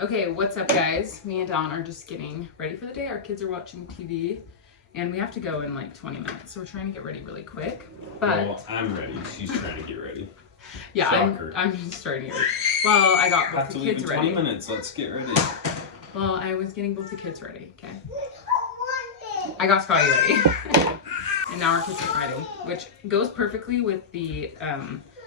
Okay, what's up, guys? Me and Dawn are just getting ready for the day. Our kids are watching TV, and we have to go in like 20 minutes, so we're trying to get ready really quick. But well, I'm ready. She's trying to get ready. yeah, I'm just trying to get ready. Well, I got both the kids ready. 20 minutes. Let's get ready. Well, I was getting both the kids ready. Okay. I got Scotty ready, and now our kids are ready, which goes perfectly with the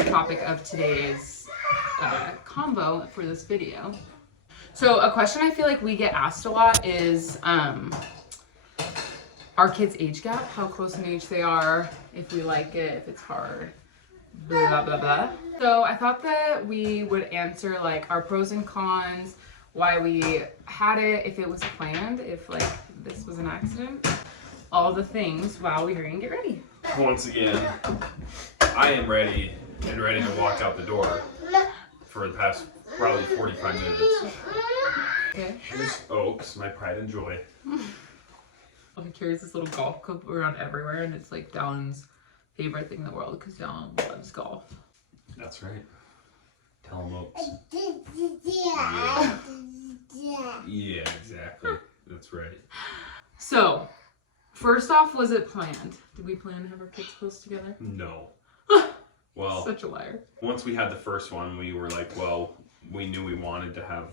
topic of today's combo for this video. So a question I feel like we get asked a lot is our kids' age gap, how close in age they are, if we like it, if it's hard, blah, blah, blah. So I thought that we would answer like our pros and cons, why we had it, if it was planned, if like this was an accident, all the things while we're gonna get ready. Once again, I am ready and ready to walk out the door for the past probably 45 minutes. Okay. Here's Oaks, my pride and joy. He carries this little golf club around everywhere, and it's like Dallon's favorite thing in the world because Dallon loves golf. That's right. Tell him, Oaks. Yeah, exactly. That's right. So, first off, was it planned? Did we plan to have our kids close together? No. Well, such a liar. Once we had the first one, we were like, well, we knew we wanted to have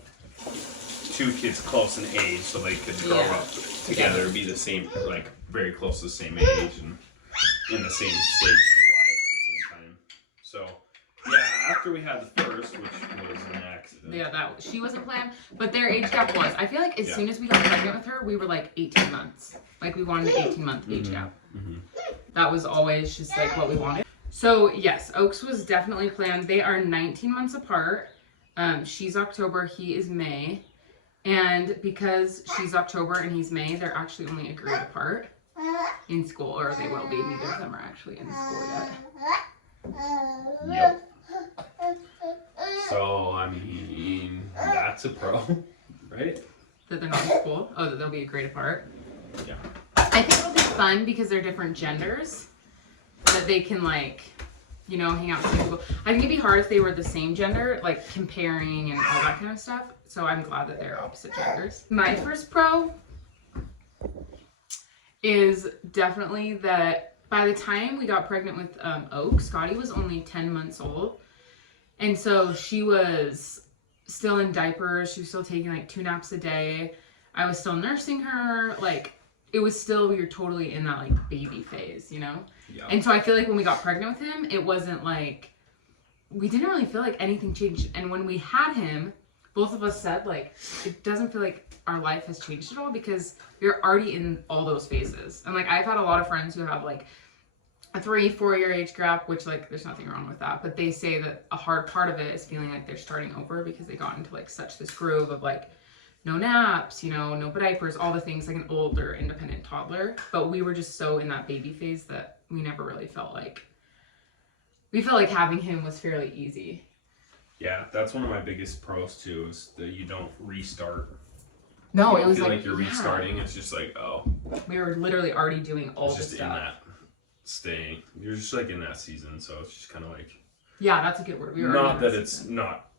two kids close in age so they could grow up together, be the same, like very close to the same age and in the same stage of their life at the same time. So, yeah, after we had the first, which was an accident. Yeah, she wasn't planned, but their age gap was. I feel like as soon as we got pregnant with her, we were like 18 months. Like we wanted an 18-month age gap. Mm-hmm. That was always just like what we wanted. So yes, Oaks was definitely planned. They are 19 months apart. She's October, he is May. And because she's October and he's May, they're actually only a grade apart in school, or they will be. Neither of them are actually in school yet. Yep. So, I mean, that's a pro, right? That they're not in school? Oh, that they'll be a grade apart? Yeah. I think it'll be fun because they're different genders. That they can, like, you know, hang out with people. I think it'd be hard if they were the same gender, like comparing and all that kind of stuff. So I'm glad that they're opposite genders. My first pro is definitely that by the time we got pregnant with Oak, Scotty was only 10 months old. And so she was still in diapers. She was still taking like 2 naps a day. I was still nursing her. Like, it was still, we were totally in that like baby phase, you know? Yeah. And so I feel like when we got pregnant with him, it wasn't like, we didn't really feel like anything changed. And when we had him, both of us said like, it doesn't feel like our life has changed at all because we were already in all those phases. And like, I've had a lot of friends who have like a 3-4 year age gap, which like, there's nothing wrong with that. But they say that a hard part of it is feeling like they're starting over because they got into like such this groove of like, no naps, you know, no diapers, all the things like an older independent toddler. But we were just so in that baby phase that we never really felt like, we felt like having him was fairly easy. Yeah, that's one of my biggest pros too, is that you don't restart. No, you it was feel like you're restarting. It's just like, oh. We were literally already doing all it's this just stuff. in that staying. You're just like in that season, so it's just kind of like. Yeah, that's a good word. We were not that it's not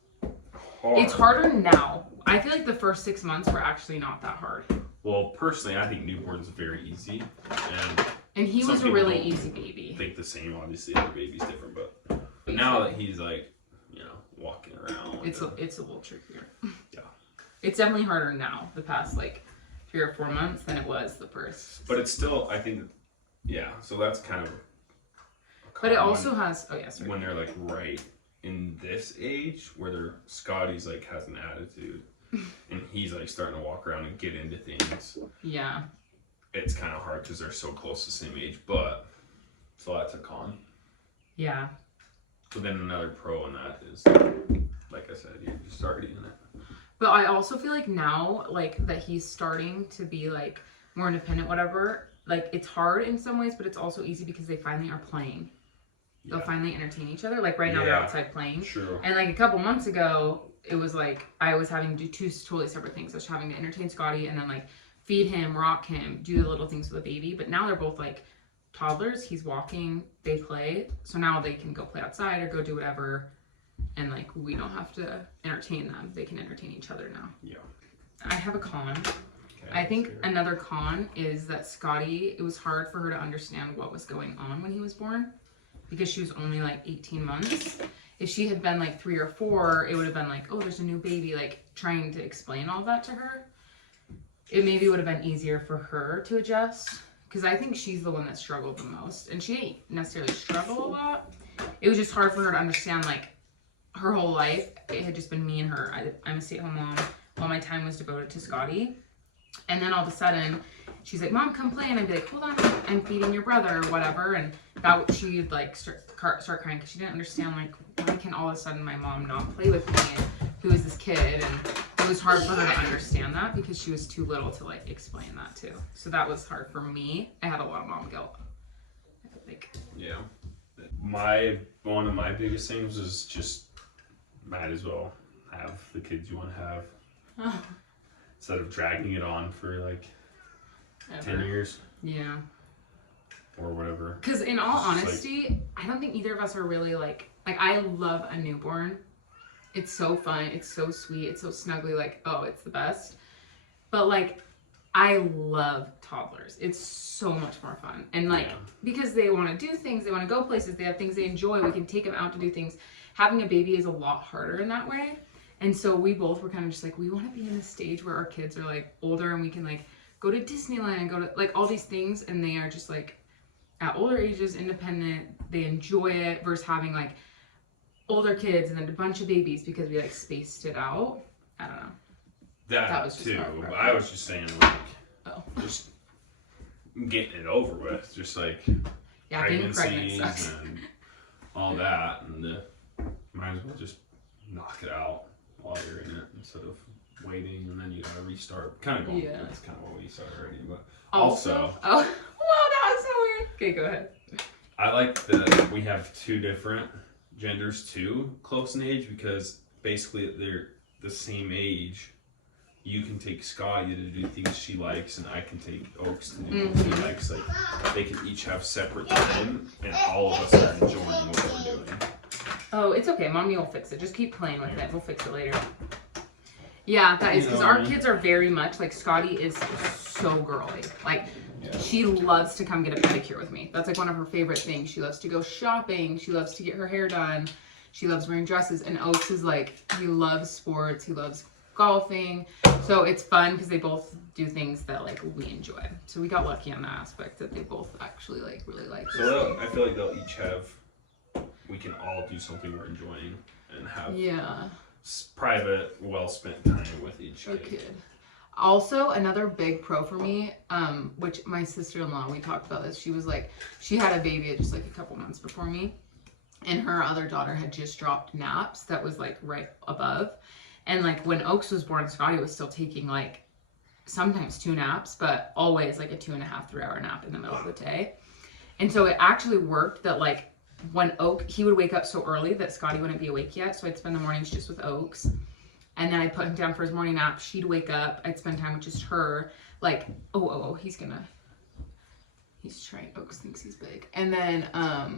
hard. It's harder now. I feel like the first 6 months were actually not that hard. Well, personally, I think newborn's very easy, and he was a really easy baby. I think the same. Obviously, every baby's different, but now that he's like, you know, walking around, it's a little trickier. Yeah, it's definitely harder now. The past like 3 or 4 months than it was the first. But it's still, I think, yeah. So that's kind of. But it also has. Oh yeah, sorry. When they're like right in this age, where Scotty's like has an attitude. And he's like starting to walk around and get into things. Yeah. It's kind of hard because they're so close to the same age, but so that's a con. Yeah. So then another pro in that is, like I said, you're just already in it. But I also feel like now, like that he's starting to be like more independent, whatever. Like it's hard in some ways, but it's also easy because they finally are playing. Yeah. They'll finally entertain each other. Like right now they're outside playing. True. And like a couple months ago, it was like I was having to do 2 totally separate things. I was having to entertain Scotty and then like feed him, rock him, do the little things with the baby. But now they're both like toddlers. He's walking, they play. So now they can go play outside or go do whatever. and like we don't have to entertain them. They can entertain each other now. Yeah. I have a con. Okay, I think let's hear it. another con is that Scotty, it was hard for her to understand what was going on when he was born because she was only like 18 months. If she had been like 3 or 4, it would have been like, oh, there's a new baby, like trying to explain all that to her. It maybe would have been easier for her to adjust because I think she's the one that struggled the most. And she didn't necessarily struggle a lot. It was just hard for her to understand, like, her whole life. It had just been me and her. I'm a stay-at-home mom. All my time was devoted to Scotty. And then all of a sudden, she's like, Mom, come play. And I'd be like, hold on, I'm feeding your brother or whatever. And that she'd like start crying because she didn't understand, like, why can all of a sudden my mom not play with me? And who is this kid? And it was hard for her to understand that because she was too little to like explain that too. So that was hard for me. I had a lot of mom guilt. I feel like. Yeah. One of my biggest things is just might as well have the kids you want to have. Oh. Instead of dragging it on for like 10 years. Yeah. Or whatever. Because in all honesty, I don't think either of us are really like I love a newborn. It's so fun. It's so sweet. It's so snuggly. Like, oh, it's the best. But like, I love toddlers. It's so much more fun. And like, because they want to do things, they want to go places, they have things they enjoy, we can take them out to do things. Having a baby is a lot harder in that way. And so we both were kind of just like, we want to be in this stage where our kids are like older and we can like go to Disneyland and go to like all these things. And they are just like at older ages, independent. They enjoy it versus having like older kids and then a bunch of babies because we like spaced it out. I don't know. That was just too. our preference. I was just saying like, just getting it over with. Just like being pregnant pregnancies sucks. and all that. And might as well just knock it out while you're in it instead of waiting and then you gotta restart. Kind of going. Yeah. That's kind of what we started already. But Also, wow, that was so weird. Okay, go ahead. I like that we have 2 different genders too, close in age, because basically they're the same age. You can take Scotty to do things she likes, and I can take Oaks to do things he likes. Like they can each have separate time, and all of us are enjoying what we're doing. Oh, it's okay. Mommy will fix it. Just keep playing with it. We'll fix it later. Yeah, that is because our kids are very much like Scotty is so girly. Like she loves to come get a pedicure with me. That's like one of her favorite things. She loves to go shopping. She loves to get her hair done. She loves wearing dresses. And Oaks is like, he loves sports. He loves golfing. So it's fun because they both do things that like we enjoy. So we got lucky on that aspect that they both actually like really like. So I feel like they'll each have. We can all do something we're enjoying and have private, well spent time with each kid. Also, another big pro for me, which my sister-in-law, we talked about this. She was like, she had a baby just like a couple months before me, and her other daughter had just dropped naps that was like right above. And like when Oaks was born, Scotty was still taking like sometimes 2 naps, but always like a 2.5, 3 hour nap in the middle of the day. And so it actually worked that like when he would wake up so early that Scotty wouldn't be awake yet. So I'd spend the mornings just with Oaks. And then I put him down for his morning nap. She'd wake up. I'd spend time with just her. Like, he's trying. Oaks thinks he's big. And then I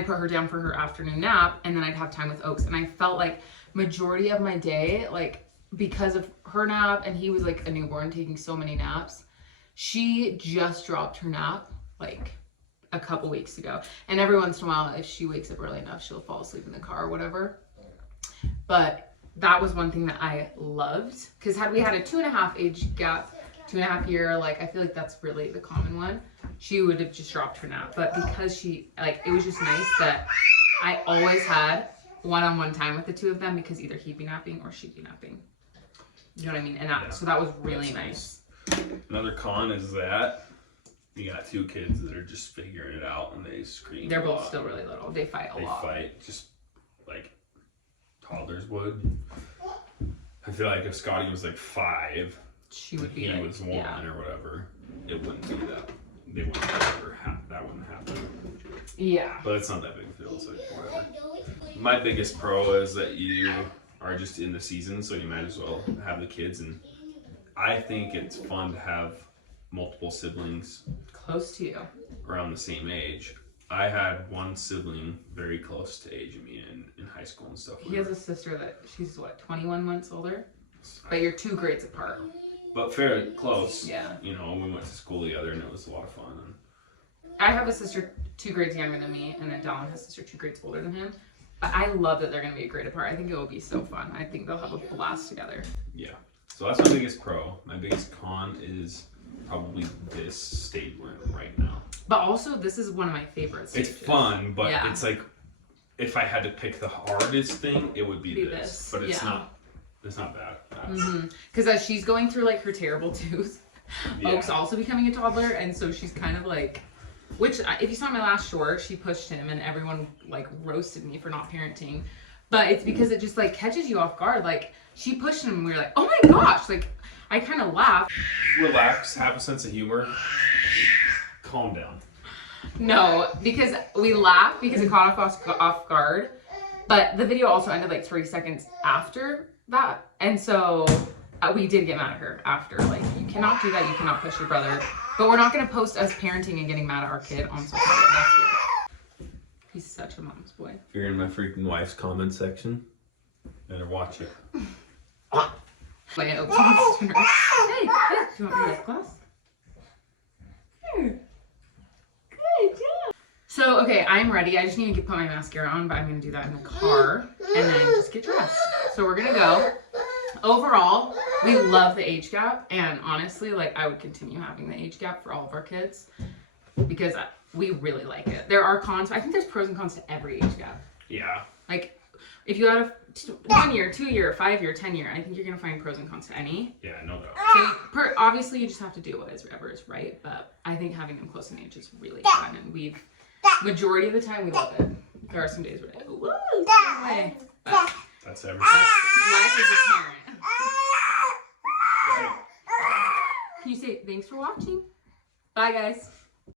put her down for her afternoon nap. And then I'd have time with Oaks. And I felt like majority of my day, like because of her nap, and he was like a newborn taking so many naps, she just dropped her nap like a couple weeks ago. And every once in a while, if she wakes up early enough, she'll fall asleep in the car or whatever. But that was one thing that I loved, because had we had a 2.5 age gap, 2.5 year, like I feel like that's really the common one, she would have just dropped her nap. But because she, like, it was just nice that I always had one-on-one time with the 2 of them, because either he'd be napping or she'd be napping. You know what I mean? And so that was really nice. Another con is that you got 2 kids that are just figuring it out and they scream. They're both still really little. They fight a lot. They fight just like toddlers would. I feel like if Scotty was like 5, she would be. He like, was 1 or whatever. It wouldn't be that. They wouldn't ever that wouldn't happen. Yeah. But it's not that big a deal. So whatever. My biggest pro is that you are just in the season, so you might as well have the kids. And I think it's fun to have multiple siblings close to you around the same age. I had one sibling very close to age of me in high school and stuff. He has a sister that she's what, 21 months older? But you're 2 grades apart. But fairly close. Yeah. You know, we went to school together and it was a lot of fun. And I have a sister 2 grades younger than me, and then Dallin has a sister 2 grades older than him. But I love that they're going to be a grade apart. I think it will be so fun. I think they'll have a blast together. yeah. So that's my biggest pro. My biggest con is probably this stage we're in right now. But also, this is one of my favorites. It's fun, but Yeah. it's like, if I had to pick the hardest thing, it would be this. this. But it's Yeah. not. It's not bad. Because as she's going through like her terrible twos, Yeah. Oak's also becoming a toddler, and so she's kind of like, which if you saw my last short, she pushed him, and everyone like roasted me for not parenting. But it's because it just like catches you off guard. Like she pushed him, and we were like, oh my gosh! Like I kind of laughed. Relax. Have a sense of humor. Calm down. No, because we laughed because it caught us off guard. But the video also ended like 3 seconds after that. And so we did get mad at her after. Like, you cannot do that. You cannot push your brother. But we're not going to post us parenting and getting mad at our kid on social media. That's weird. He's such a mom's boy. If you're in my freaking wife's comment section, better watch it. Play it open. Hey, do you want me to class? Here. Good job. So, okay, I'm ready. I just need to put my mascara on, but I'm going to do that in the car and then just get dressed. So we're going to go. Overall, we love the age gap, and honestly, like, I would continue having the age gap for all of our kids because we really like it. There are cons. I think there's pros and cons to every age gap. Yeah. Like, if you had a 1 year, 2 year, 5 year, 10 year, I think you're going to find pros and cons to any. Yeah, no doubt. So obviously, you just have to do whatever is right, but I think having them close in age is really fun, and majority of the time, we love it. There are some days where woo, away. But That's everything. life as a parent. Go ahead. Can you say thanks for watching? Bye, guys.